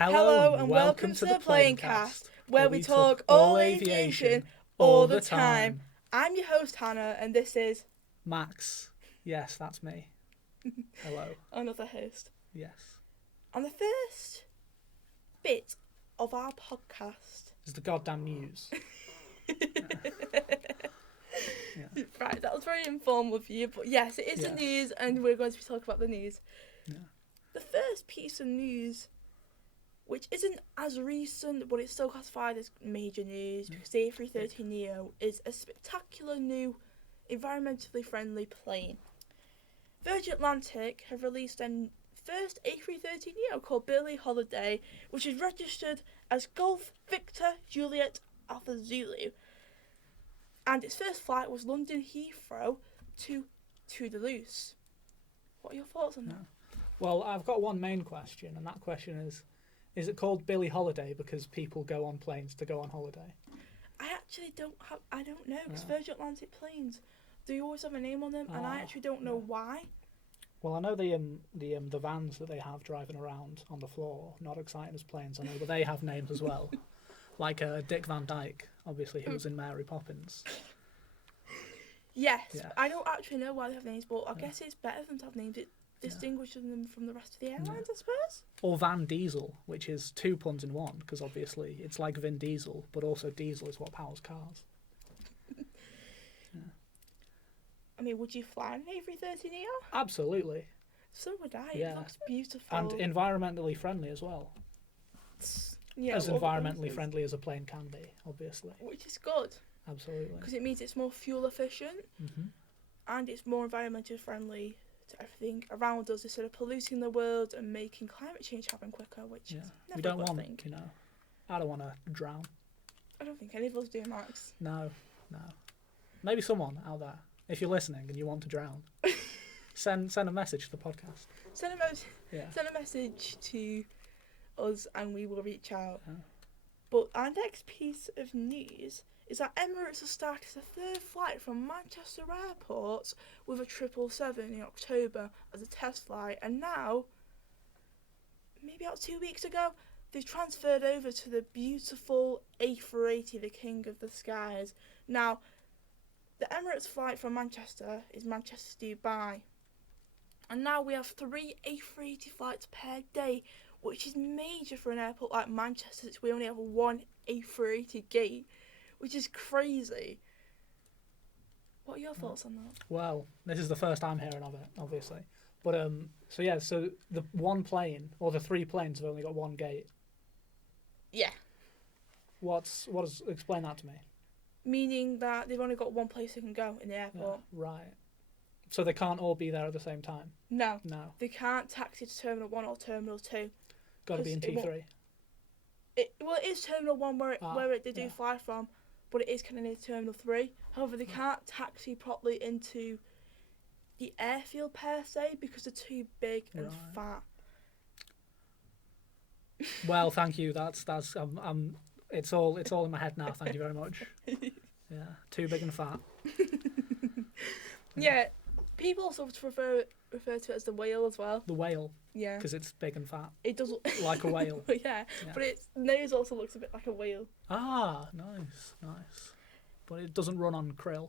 Hello and welcome to the PlaneCast, where we talk all aviation all the time. I'm your host Hannah, and this is Max. Yes, that's me. Hello. another host. Yes. And the first bit of our podcast It's the goddamn news. Yeah. Right, that was very informal of you, but yes, it is the news, and we're going to be talking about the news. Yeah. The first piece of news, which isn't as recent, but it's still classified as major news, because the A330neo is a spectacular new, environmentally friendly plane. Virgin Atlantic have released their first A330neo called Billie Holiday, which is registered as Golf Victor Juliet Alpha Zulu. And its first flight was London Heathrow to Toulouse. What are your thoughts on that? Well, I've got one main question, and that question is it called Billie Holiday because people go on planes to go on holiday? I actually don't know, because Virgin Atlantic planes, they always have a name on them, and I actually don't know why. Well, I know the vans that they have driving around on the floor, not exciting as planes, I know, but they have names as well. Like Dick Van Dyke, obviously, who was in Mary Poppins. Yes, I don't actually know why they have names, but I guess it's better for them to have names. It distinguishes them from the rest of the airlines, I suppose. Or Van Diesel, which is two puns in one, because obviously it's like Vin Diesel, but also diesel is what powers cars. I mean, would you fly an A330neo? Absolutely. So would I. Yeah. It looks beautiful. And environmentally friendly as well. Yeah, as environmentally friendly as a plane can be, obviously. Which is good. Absolutely. Because it means it's more fuel efficient, and it's more environmentally friendly to everything around us, instead of polluting the world and making climate change happen quicker, which is never we don't a good want, thing. I don't want to drown. I don't think any of us do, Max. No. Maybe someone out there, if you're listening and you want to drown, send a message to the podcast. Send a message to us and we will reach out. But our next piece of news is that Emirates has started a third flight from Manchester Airport with a 777 in October as a test flight, and now, maybe about 2 weeks ago, they've transferred over to the beautiful A380, the king of the skies. Now, the Emirates flight from Manchester is Manchester to Dubai, and now we have 3 A380 flights per day, which is major for an airport like Manchester, since we only have one A380 gate, which is crazy. What are your thoughts on that? Well, this is the first I'm hearing of it, obviously. But, so the one plane, or the 3 planes have only got one gate. Yeah. Explain that to me. Meaning that they've only got one place they can go in the airport. Yeah, right. So they can't all be there at the same time? No. No. They can't taxi to Terminal 1 or Terminal 2. Got to be in T3. It is Terminal 1 where they do fly from, but it is kind of near Terminal 3. However, they can't taxi properly into the airfield per se because they're too big and fat. Well, thank you. That's it's all in my head now. Thank you very much. Yeah, too big and fat. Yeah, people also refer to it as the whale as well. The whale. Yeah. Because it's big and fat. It does look like a whale. Yeah, but its nose also looks a bit like a whale. Ah, nice. But it doesn't run on krill.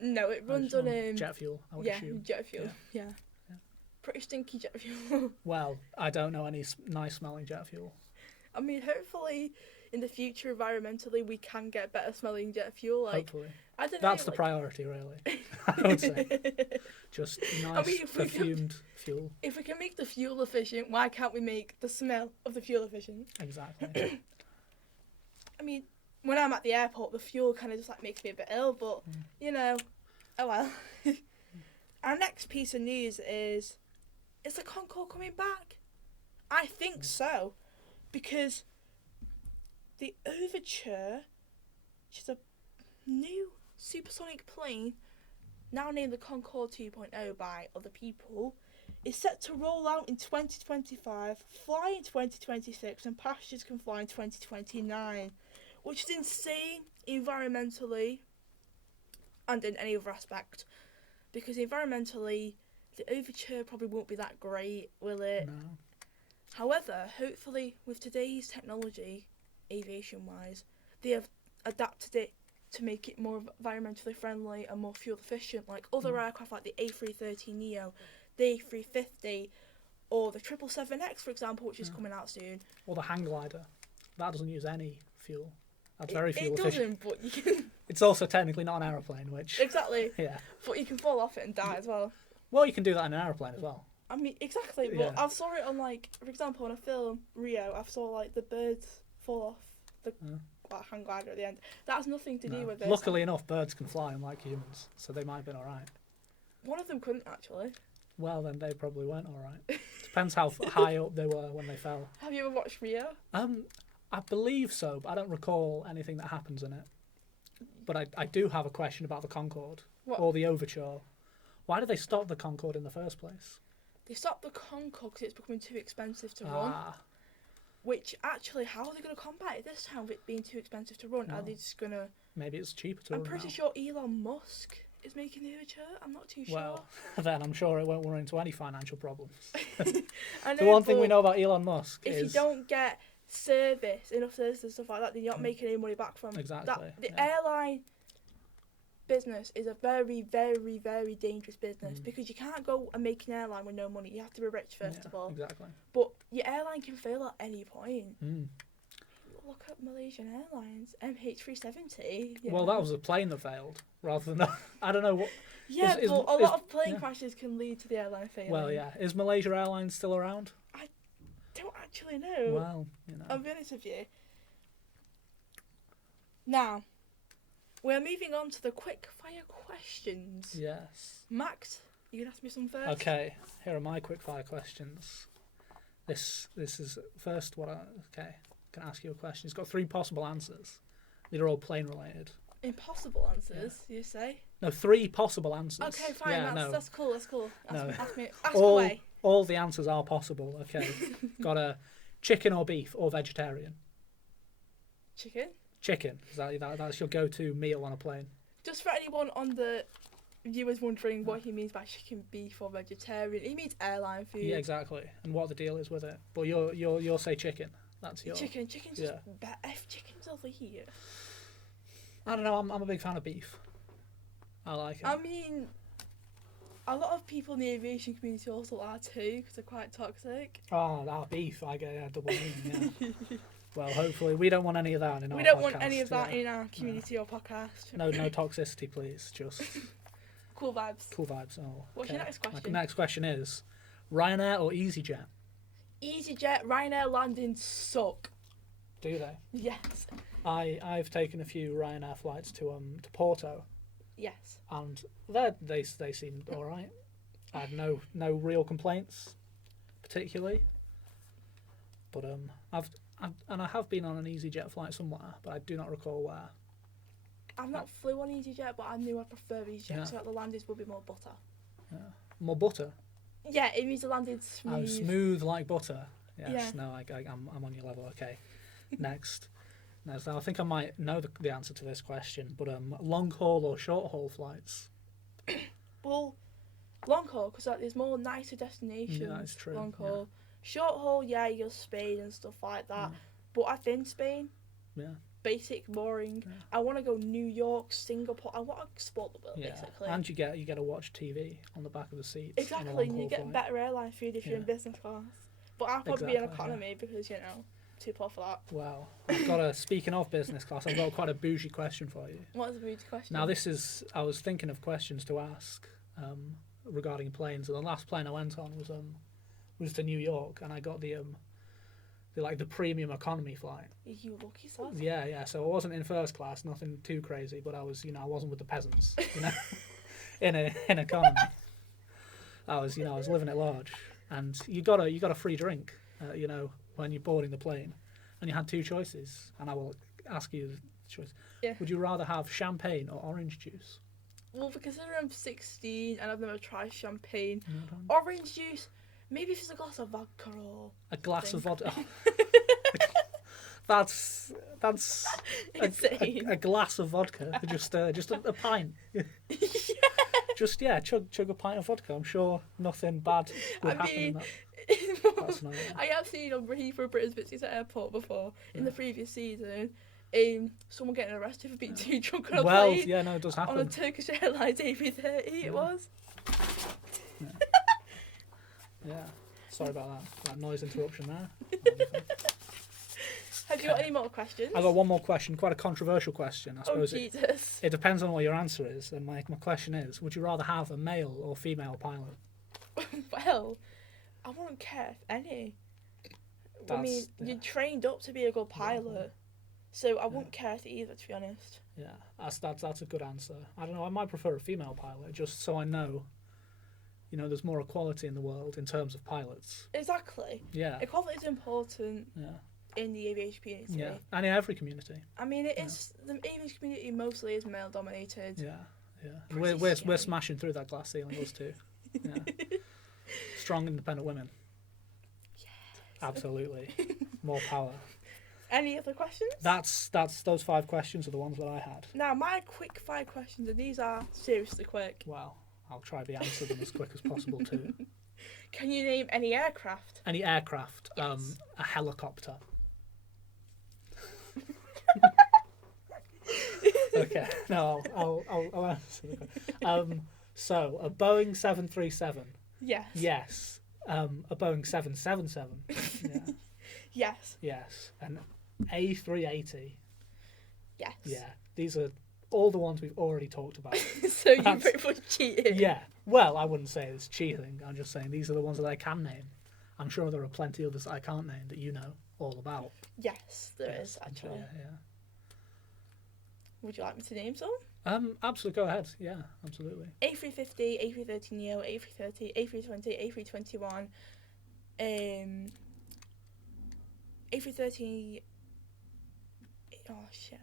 No, it runs on jet fuel. I would assume. Jet fuel. Yeah. Pretty stinky jet fuel. Well, I don't know any nice smelling jet fuel. I mean, hopefully, in the future, environmentally, we can get better smelling jet fuel. Hopefully. I don't know. That's the priority, really. I would say. Just nice perfumed fuel. If we can make the fuel efficient, why can't we make the smell of the fuel efficient? Exactly. I mean, when I'm at the airport, the fuel kind of just makes me a bit ill, but oh well. Our next piece of news is the Concorde coming back? I think so, because the Overture, which is a new supersonic plane, now named the Concorde 2.0 by other people, is set to roll out in 2025, fly in 2026, and passengers can fly in 2029, which is insane environmentally and in any other aspect, because environmentally the Overture probably won't be that great, will it? No. However, hopefully with today's technology, aviation-wise, they have adapted it to make it more environmentally friendly and more fuel efficient, like other aircraft like the A330neo, the A350, or the 777X, for example, which is coming out soon. Or the hang glider. That doesn't use any fuel. That's very fuel efficient. It doesn't, but you can... It's also technically not an aeroplane, which... Exactly. Yeah. But you can fall off it and die as well. Well, you can do that in an aeroplane as well. I mean, exactly, but I saw it on, like, for example, on a film, Rio, I saw, like, the birds fall off the hang glider at the end. That has nothing to do with this. Luckily enough, birds can fly unlike humans, so they might have been alright. One of them couldn't, actually. Well, then they probably weren't alright. Depends how high up they were when they fell. Have you ever watched Rio? I believe so, but I don't recall anything that happens in it. But I do have a question about the Concorde. What? Or the Overture. Why did they stop the Concorde in the first place? They stopped the Concorde because it's becoming too expensive to run. Which, actually, how are they going to combat it this time with it being too expensive to run? Are they just going to... Maybe it's cheaper to run I'm pretty now. sure Elon Musk is making the Overture. I'm not too sure. Well, then I'm sure it won't run into any financial problems. I know, the one thing we know about Elon Musk is... If you don't get enough service and stuff like that, then you're not making any money back from Exactly. The airline business is a very, very, very dangerous business because you can't go and make an airline with no money. You have to be rich first of all. Exactly. But your airline can fail at any point. Look at Malaysian Airlines, MH370. Well, that was a plane that failed, rather than I don't know what. Yeah, but a lot of plane crashes can lead to the airline failing. Well, yeah. Is Malaysia Airlines still around? I don't actually know. Well, you know. I'll be honest with you. Now, we're moving on to the quick fire questions. Yes. Max, you can ask me some first. Okay, here are my quick fire questions. This is first what I can ask you a question. It's got 3 possible answers. These are all plane related. Impossible answers, you say? No, 3 possible answers. Okay, fine. Yeah, that's cool. That's cool. Ask all, away. All the answers are possible. Okay. Got a chicken or beef or vegetarian. Chicken. Chicken. That's your go-to meal on a plane. Just for anyone on the viewers wondering what he means by chicken, beef, or vegetarian, he means airline food. Yeah, exactly. And what the deal is with it. But you'll say chicken. That's your chicken. Chicken's just better. If chicken's over here. I don't know. I'm a big fan of beef. I like it. I mean, a lot of people in the aviation community also are too, because they're quite toxic. Oh, beef. I get a double meaning. Yeah. Well, hopefully we don't want any of that in our podcast. We don't want any of that in our community or podcast. No toxicity, please. Just cool vibes. Cool vibes. Oh. What's your next question? My next question is Ryanair or EasyJet? EasyJet, Ryanair landings suck. Do they? Yes. I've taken a few Ryanair flights to Porto. Yes. And they seemed all right. I had no real complaints, particularly. But I have been on an EasyJet flight somewhere, but I do not recall where. I've not flew on EasyJet, but I knew I prefer EasyJet, so the landings will be more butter. Yeah. More butter? Yeah, it means the landing's smooth. Oh, smooth like butter. Yes. Yeah. No, I'm on your level. Okay. Next. Now, I think I might know the answer to this question, but long haul or short haul flights? Well, long haul, because there's more nicer destinations. Yeah, that's true. Long haul. Yeah. Short haul, yeah, you're Spain and stuff like that. But I've been Spain. Yeah. Basic, boring. Yeah. I want to go New York, Singapore. I want to explore the world, basically. And you get to watch TV on the back of the seats. Exactly, and you get better airline food if you're in business class. But I'll probably be in economy because, too poor for that. Well, I've got speaking of business class, I've got quite a bougie question for you. What is a bougie question? Now I was thinking of questions to ask regarding planes, and the last plane I went on was to New York, and I got the premium economy flight. You lucky son. Yeah. So I wasn't in first class, nothing too crazy, but I wasn't with the peasants, in economy. I was living at large, and you got a free drink, when you're boarding the plane, and you had 2 choices, and I will ask you the choice. Yeah. Would you rather have champagne or orange juice? Well, because I'm 16 and I've never tried champagne, orange juice. Maybe if it's a glass of vodka or a glass of vodka. That's insane. A glass of vodka, just a pint. Yeah. Just chug a pint of vodka. I'm sure nothing bad would happen in that. That's not it. I have seen on Heathrow Britain's Business Airport before in the previous season. Someone getting arrested for being too drunk on a plane. Yeah, no, it does happen. On a Turkish Airlines A330, it was. Yeah. Sorry about that noise interruption there. Have you got any more questions? I've got one more question, quite a controversial question. I suppose Jesus. it depends on what your answer is. And my question is, would you rather have a male or female pilot? Well, I wouldn't care if any. You're trained up to be a good pilot. So I wouldn't care if either, to be honest. Yeah, that's a good answer. I don't know, I might prefer a female pilot, just so I know, there's more equality in the world in terms of pilots. Exactly. Yeah. Equality is important. Yeah. In the aviation community. Yeah, and in every community. I mean, it is the aviation community mostly is male dominated. Yeah. We're smashing through that glass ceiling, us too. Yeah. Strong, independent women. Yes. Absolutely. More power. Any other questions? That's those 5 questions are the ones that I had. Now, my quick 5 questions, and these are seriously quick. Well, I'll try to answer them as quick as possible too. Can you name any aircraft? Any aircraft? Yes. A helicopter. Okay. No, I'll answer the question. So a Boeing 737. Yes. Yes. A Boeing 777. Yeah. Yes. Yes. An A380. Yes. Yeah. These are all the ones we've already talked about. So you pretty much cheated. Yeah. Well, I wouldn't say it's cheating. I'm just saying these are the ones that I can name. I'm sure there are plenty others that I can't name that you know all about. Yes, there is actually. Yeah. Would you like me to name some? Absolutely. Go ahead. Yeah, absolutely. A350, A330neo, A330, A320, A321, A330. Oh shit!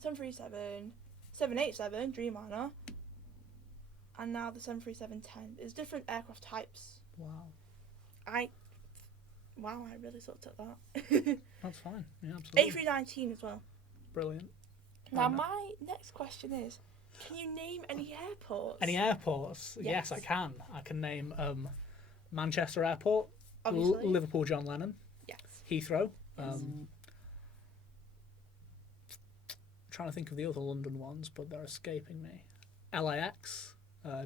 737, 787 Dreamliner, and now the 737-10. There's different aircraft types. Wow. I really sucked at that. That's fine. Yeah, absolutely. A319 as well. Brilliant. Now, my next question is, can you name any airports? Any airports? Yes, I can. I can name Manchester Airport, Liverpool John Lennon, yes, Heathrow. Trying to think of the other London ones, but they're escaping me. LAX,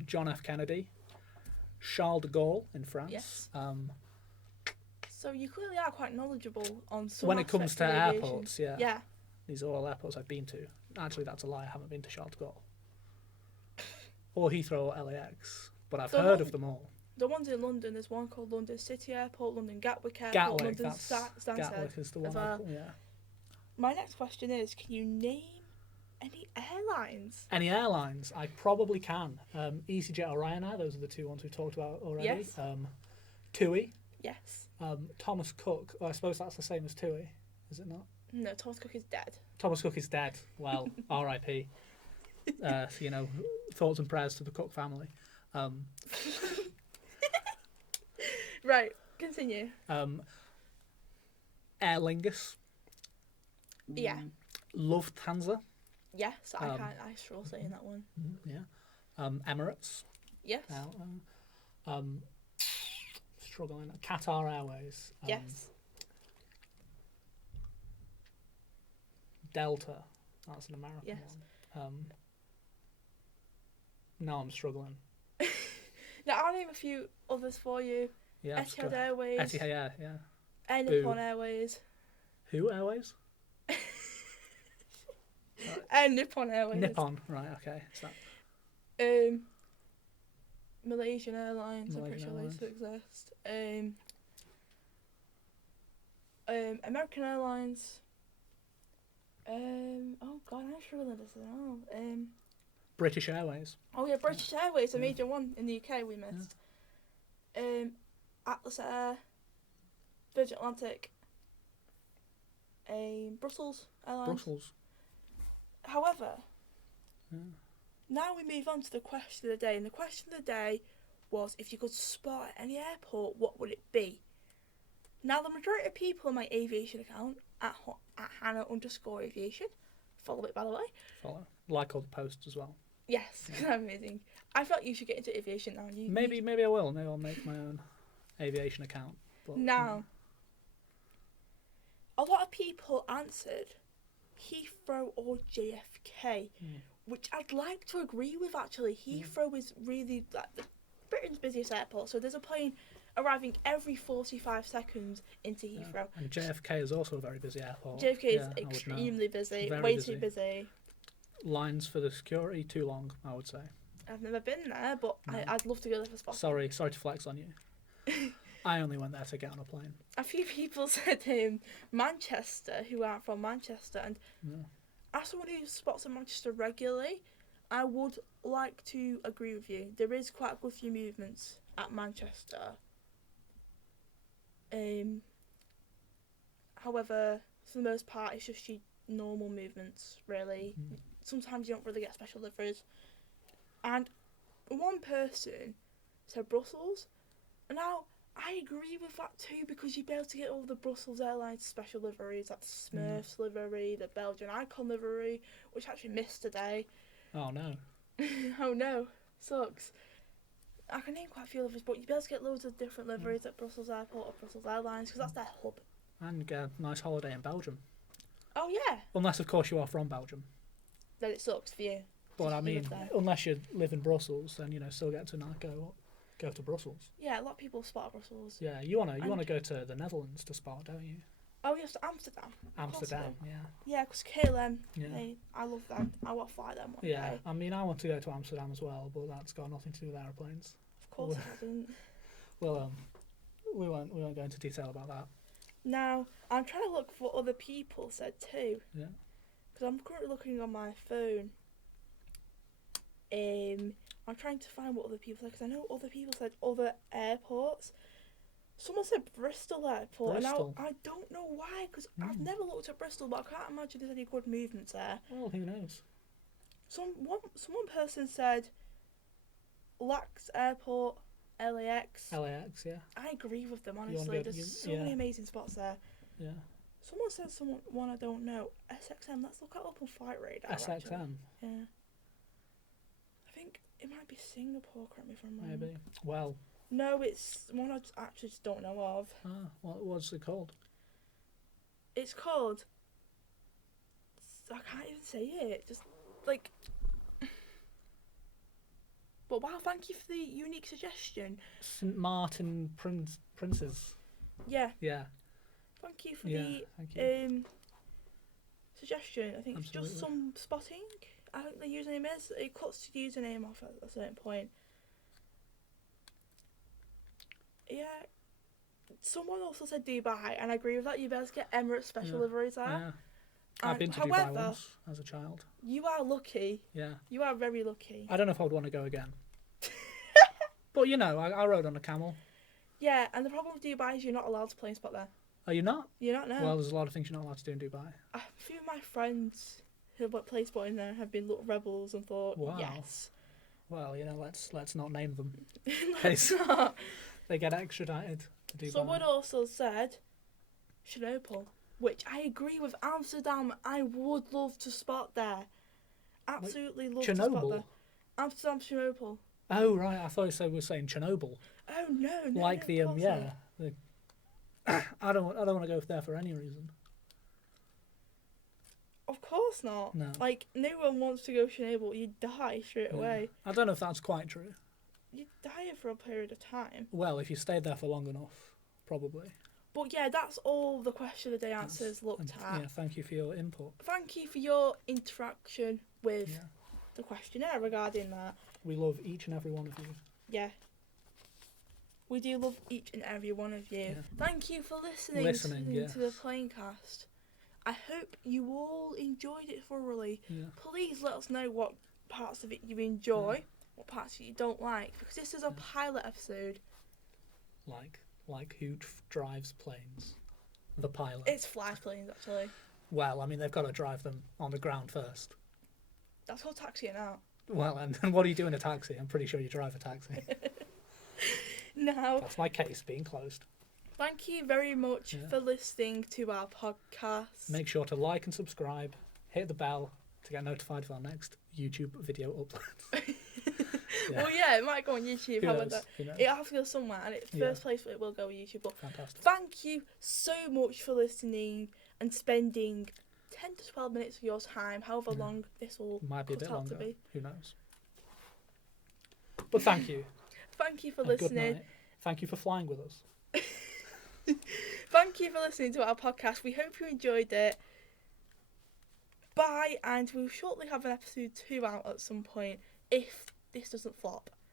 John F. Kennedy, Charles de Gaulle in France. Yes. So you clearly are quite knowledgeable on some when it comes to aviation. Airports, yeah. Yeah. These are all airports I've been to. Actually, that's a lie. I haven't been to Charles de Gaulle. Or Heathrow or LAX. But I've heard of them all. The ones in London, there's one called London City Airport, London Gatwick Airport, London Stansted. Gatwick is the one. Yeah. My next question is, can you name any airlines? Any airlines? I probably can. EasyJet or Ryanair, those are the 2 ones we've talked about already. Yes. TUI. Yes. Thomas Cook. I suppose that's the same as TUI, is it not? No, Thomas Cook is dead. Thomas Cook is dead. Well, R.I.P. So, thoughts and prayers to the Cook family. Right, continue. Aer Lingus. Yeah. Lufthansa. Yes, I struggle saying that one. Yeah. Emirates. Yes. Struggling. Qatar Airways. Yes. Delta. That's an American one. No, I'm struggling. Now, I'll name a few others for you. Yeah, Etihad Airways. Etihad, yeah. Air Nippon Airways. Who Airways? Air Nippon Airways. Nippon, right, okay. Is that... Malaysian Airlines, I'm pretty sure they still exist. American Airlines. Oh god, I'm struggling with this as well. British Airways. Oh yeah, British Airways, a major one in the UK we missed. Atlas Air, Virgin Atlantic, Brussels Airlines. Brussels. However, now we move on to the question of the day, and the question of the day was, if you could spot at any airport, what would it be? Now, the majority of people on my aviation account, at Hannah_aviation, follow it by the way. Follow. Like all the posts as well. Yes, amazing. I felt you should get into aviation now. Maybe I will. Maybe I'll make my own aviation account. But, now, a lot of people answered Heathrow or JFK, which I'd like to agree with. Actually, Heathrow is really Britain's busiest airport, so there's a plane arriving every 45 seconds into Heathrow. And JFK is also a very busy airport. JFK is extremely busy, Very too busy. Lines for the security too long, I would say. I've never been there, but I'd love to go there for spotting. Sorry to flex on you. I only went there to get on a plane. A few people said Manchester, who aren't from Manchester, and as someone who spots in Manchester regularly, I would like to agree with you. There is quite a good few movements at Manchester. However, for the most part, it's just your normal movements, really. Sometimes you don't really get special liveries. And one person said Brussels, and now I agree with that too, because you'd be able to get all the Brussels Airlines special liveries, like the Smurfs livery, the Belgian Icon livery, which I actually missed today. Oh no. Oh no, sucks. I can name quite a few liveries, but you'd be able to get loads of different liveries at Brussels Airport or Brussels Airlines, because that's their hub. And get a nice holiday in Belgium. Oh yeah. Unless, of course, you are from Belgium. Then it sucks for you. But I mean, unless you live in Brussels, then still get to go to Brussels. Yeah, a lot of people spot Brussels. Yeah, you wanna go to the Netherlands to spot, don't you? Oh yes, Amsterdam. Amsterdam, yeah. Yeah, because KLM. I love them. I want to fly them one day. I mean, I want to go to Amsterdam as well, but that's got nothing to do with aeroplanes. Of course it hasn't. Well, we won't go into detail about that. Now, I'm trying to look for what other people said too. Yeah. Because I'm currently looking on my phone. I'm trying to find what other people said, because I know other people said other airports. Someone said Bristol Airport, and I don't know why, because I've never looked at Bristol, but I can't imagine there's any good movements there. Well, who knows? One person said Lax Airport, LAX. LAX, yeah. I agree with them, honestly. There's so many amazing spots there. Yeah. Someone said one I don't know. SXM, let's look it up on Flight Radar. SXM? Actually. Yeah. I think it might be Singapore, correct me if I'm wrong. Maybe. Well. No, it's one I actually just don't know of. Ah, what's it called? It's called... I can't even say it. Just, like... But wow, thank you for the unique suggestion. St Martin Princes. Yeah. Yeah. Thank you for the suggestion. I think it's just some spotting. I think the username is. It cuts the username off at a certain point. Yeah. Someone also said Dubai, and I agree with that. You better get Emirates special liveries there. Yeah. I've been to Dubai once as a child. You are lucky. Yeah. You are very lucky. I don't know if I would want to go again. But I rode on a camel. Yeah, and the problem with Dubai is you're not allowed to plane spot there. Are you not? You're not, no. Well, there's a lot of things you're not allowed to do in Dubai. A few of my friends who went plane spotting there have been little rebels and thought, yes. Well, let's not name them. Let's not. They get extradited to Dubai. Someone also said Chernobyl, which I agree with. Amsterdam, I would love to spot there. Absolutely love to spot there. Amsterdam, Chernobyl. Oh right, I thought we were saying Chernobyl. Oh no, like the I don't want to go there for any reason. Of course not. No. Like, no one wants to go Chernobyl. You die straight away. I don't know if that's quite true. You die for a period of time. Well, if you stayed there for long enough, probably. But yeah, that's all the question of the day answers looked at. Yeah, thank you for your input. Thank you for your interaction with the questionnaire regarding that. We love each and every one of you. Yeah. We do love each and every one of you. Yeah. Thank you for listening to the PlaneCast. I hope you all enjoyed it thoroughly. Yeah. Please let us know what parts of it you enjoy, what parts you don't like, because this is a pilot episode. Like who drives planes? The pilot. It's flies planes, actually. Well, I mean, they've got to drive them on the ground first. That's called taxiing out. Well, and what do you do in a taxi? I'm pretty sure you drive a taxi. Now, that's my case being closed. Thank you very much for listening to our podcast. Make sure to like and subscribe, hit the bell to get notified of our next YouTube video uploads. Well, yeah, it might go on YouTube. Who However, knows? Who knows? it'll have to go somewhere, and it's the first place it will go on YouTube. But Fantastic. thank you so much for listening and spending 10 to 12 minutes of your time, however long this will might be a bit cut out longer. to be. Who knows? But thank you. Thank you for And listening. Good night. Thank you for flying with us. Thank you for listening to our podcast. We hope you enjoyed it. Bye, and we'll shortly have an episode 2 out at some point if this doesn't flop.